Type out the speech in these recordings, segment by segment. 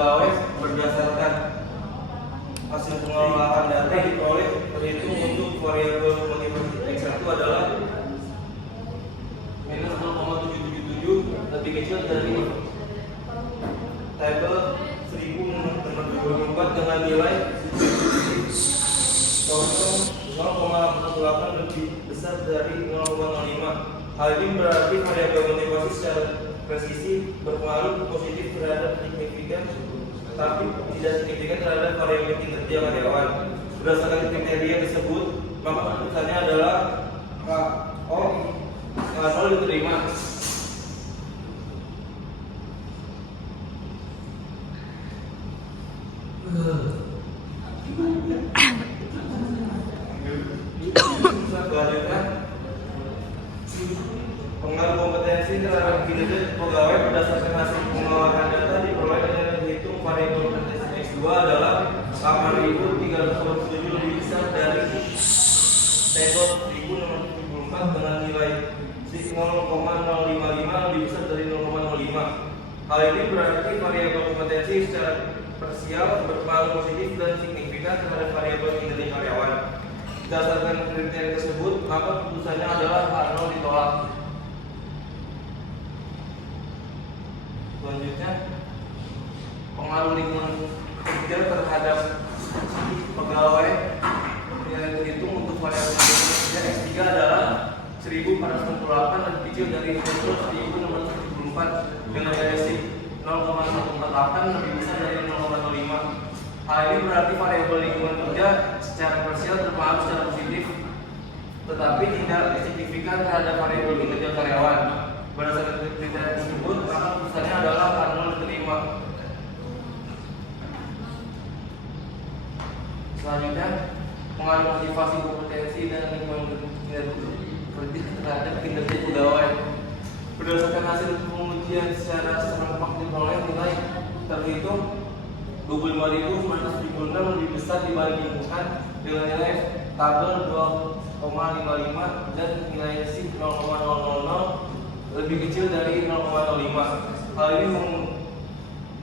pegawai berdasarkan hasil pengolahan data diperoleh terhitung untuk variabel motivasi X1 adalah minus 0,777 lebih kecil dari tabel 1024 dengan nilai 0,18 lebih besar dari 0,05. Hal ini berarti variabel motivasi secara presisi berpengaruh positif terhadap signifikan, tapi tidak signifikan terhadap variabel kinerja karyawan. Berdasarkan kriteria tersebut, maka keputusannya adalah K0 diterima. Selanjutnya, pengaruh kompetensi terhadap kinerja pegawai berdasarkan hasil pengolahan data diperoleh dengan menghitung variabel kompetensi X2 adalah 8.347 lebih besar dari tabel 1064 dengan nilai 0,055 lebih besar dari 0,05. Hal ini berarti variabel kompetensi secara parsial berpengaruh positif dan signifikan terhadap variabel kinerja karyawan. Berdasarkan kriteria tersebut, maka keputusannya adalah A0 ditolak. Selanjutnya, pengaruh lingkungan kerja terhadap pegawai yang terhitung untuk variabel kinerja X3 adalah 1498 lebih kecil dari tabel 1674 dengan nilai 0,148 lebih besar dari 0,05. Hal ini berarti variabel lingkungan kerja secara parsial berpengaruh secara positif, tetapi tidak signifikan terhadap variabel kinerja karyawan. Berdasarkan kriteria tersebut, maka keputusannya adalah A0 diterima. Selanjutnya, pengaruh motivasi kompetensi dan lingkungan kerja terhadap kinerja pegawai. Berdasarkan hasil pengujian secara serempak diperoleh nilai terhitung 25.976 lebih besar dibandingkan dengan nilai tabel 2,55 dan nilai SIP 0,000 lebih kecil dari 0,05. Hal ini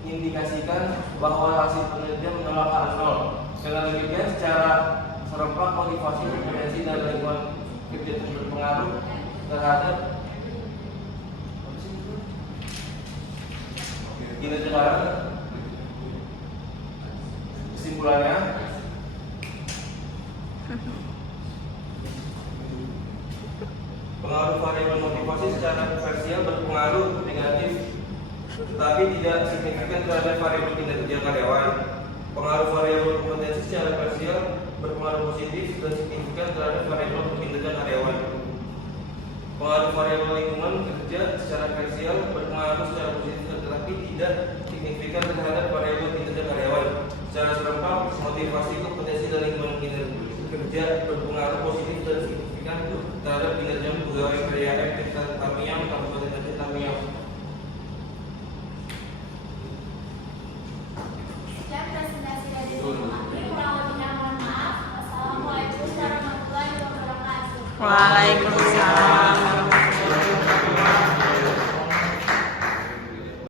mengindikasikan bahwa hasil penelitian menolak A0. Dengan demikian, secara serempak motivasi kompetensi dan lingkungan kerja berpengaruh terhadap kinerja karyawan. Kesimpulannya, pengaruh variabel motivasi secara parsial berpengaruh negatif, tetapi tidak signifikan terhadap variabel kinerja karyawan. Pengaruh variabel kompetensi secara parsial berpengaruh positif dan signifikan terhadap variabel kinerja karyawan. Pengaruh variabel lingkungan kerja secara parsial berpengaruh secara positif tetapi tidak signifikan terhadap variabel kinerja karyawan. Secara serempak, motivasi kompetensi dan lingkungan kerja berpengaruh positif dan signifikan terhadap kinerja pegawai karya efektif Tamiang, Kabupaten Aceh Tamiang. Sekian presentasi dari kami. Kurang lebihnya mohon maaf. Wassalamualaikum warahmatullahi wabarakatuh. Waalaikumsalam.